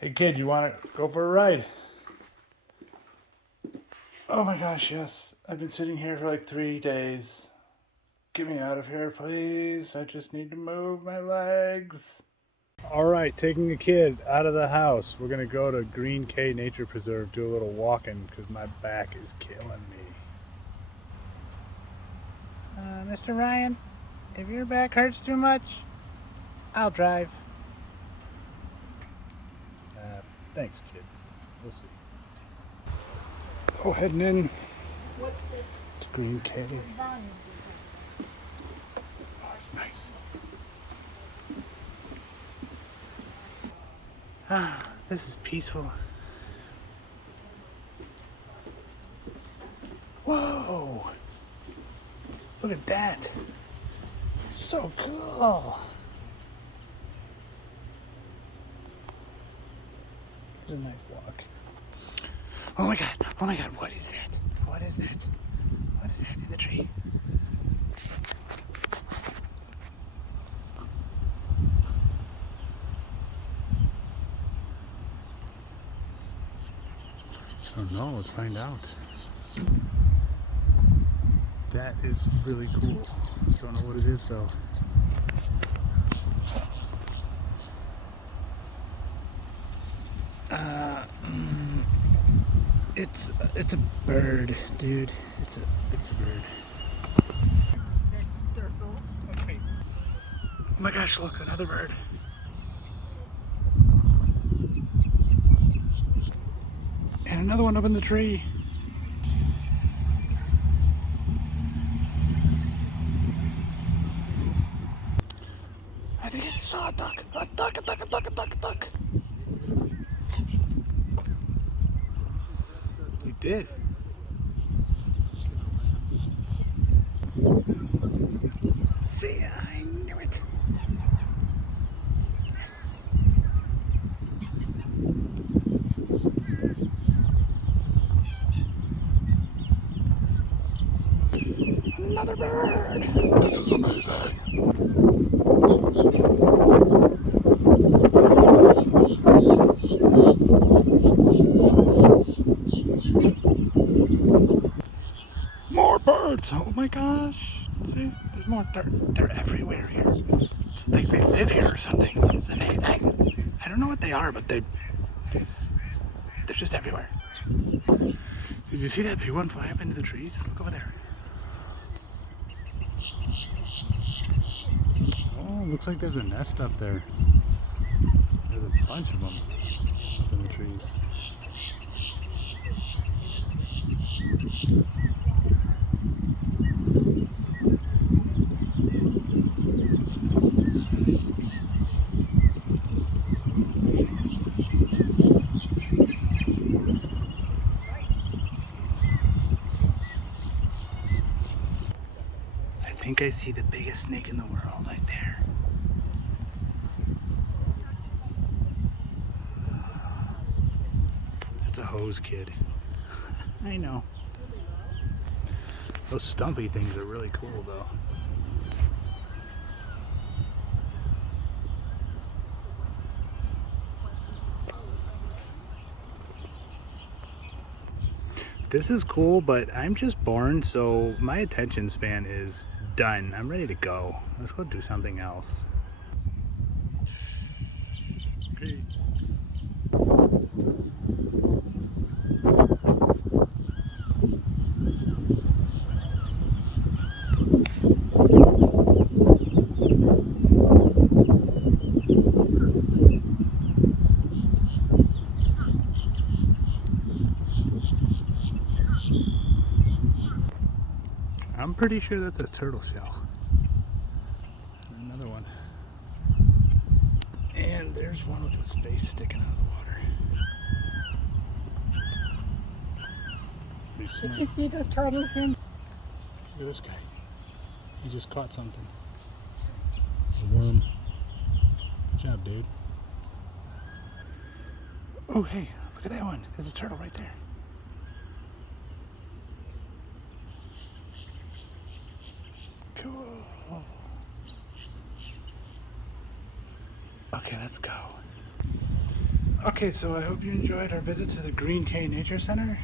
Hey kid, you want to go for a ride? Oh my gosh, yes. I've been sitting here for like 3 days. Get me out of here, please. I just need to move my legs. All right, taking a kid out of the house. We're going to go to Green Cay Nature Preserve, do a little walking because my back is killing me. Mr. Ryan, if your back hurts too much, I'll drive. Thanks, kid. We'll see. Oh, heading in to Green Cay. Oh, it's nice. Ah, this is peaceful. Whoa! Look at that. So cool. It's a nice walk. Oh my god, what is that? What is that? What is that in the tree? I don't know, let's find out. That is really cool. Don't know what it is though. It's a bird, dude. It's a bird. That circle. Okay. Oh my gosh, look, another bird. And another one up in the tree. I think I saw a duck. A duck. You did. See, I knew it. Yes. Another bird. This is amazing. More birds. Oh my gosh. See, there's more. They're everywhere here. It's like they live here or something. It's amazing. I don't know what they are, but they're just everywhere. Did you see that big one fly up into the trees? Look over there. Oh, looks like there's a nest up there. There's a bunch of them up in the trees. I think I see the biggest snake in the world right there. That's a hose, kid. I know. Those stumpy things are really cool though. This is cool, but I'm just born, so my attention span is done. I'm ready to go. Let's go do something else. Okay. I'm pretty sure that's a turtle shell. And another one. And there's one with his face sticking out of the water. Did you see the turtles in? Look at this guy. He just caught something. A worm. Good job, dude. Oh, hey, look at that one. There's a turtle right there. Cool. Okay, let's go. Okay, so I hope you enjoyed our visit to the Green Cay Nature Center.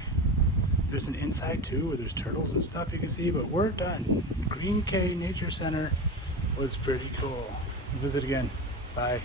There's an inside too where there's turtles and stuff you can see, but we're done. Green Cay Nature Center was pretty cool. Visit again. Bye.